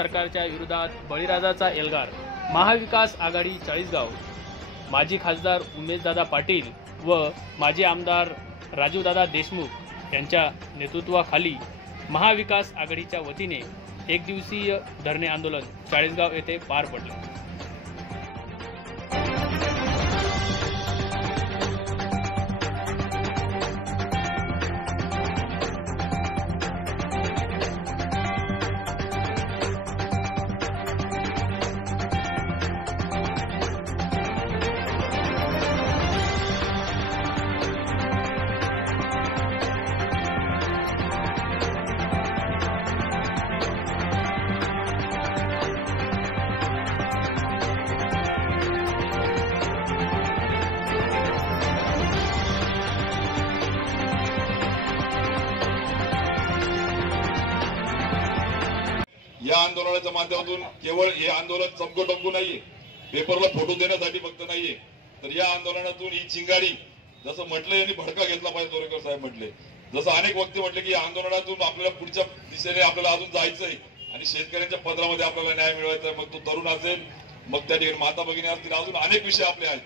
सरकारच्या विरोधात बळीराजाचा एल्गार, महाविकास आघाडी चाळीसगाव, माजी खासदार उमेशदादा पाटील व माजी आमदार राजूदादा देशमुख यांच्या नेतृत्वाखाली महाविकास आघाडीच्या वतीने एक दिवसीय धरणे आंदोलन चाळीसगाव येथे पार पडले। या आंदोलनाच्या माध्यमातून केवळ हे आंदोलन चमकोटमकू नाहीये, पेपरला फोटो देण्यासाठी फक्त नाहीये, तर या आंदोलनातून ही चिंगारी जसं म्हटलं यांनी भडका घेतला पाहिजे। दोरेकर साहेब म्हटले, जसं अनेक वक्ते म्हटले की या आंदोलनातून आपल्याला पुढच्या दिशेने आपल्याला अजून जायचंय आणि शेतकऱ्यांच्या पदरामध्ये आपल्याला न्याय मिळवायचा आहे। मग तो तरुण असेल, मग त्या ठिकाणी माता भगिनी असतील, अजून अनेक विषय आपले आहेत।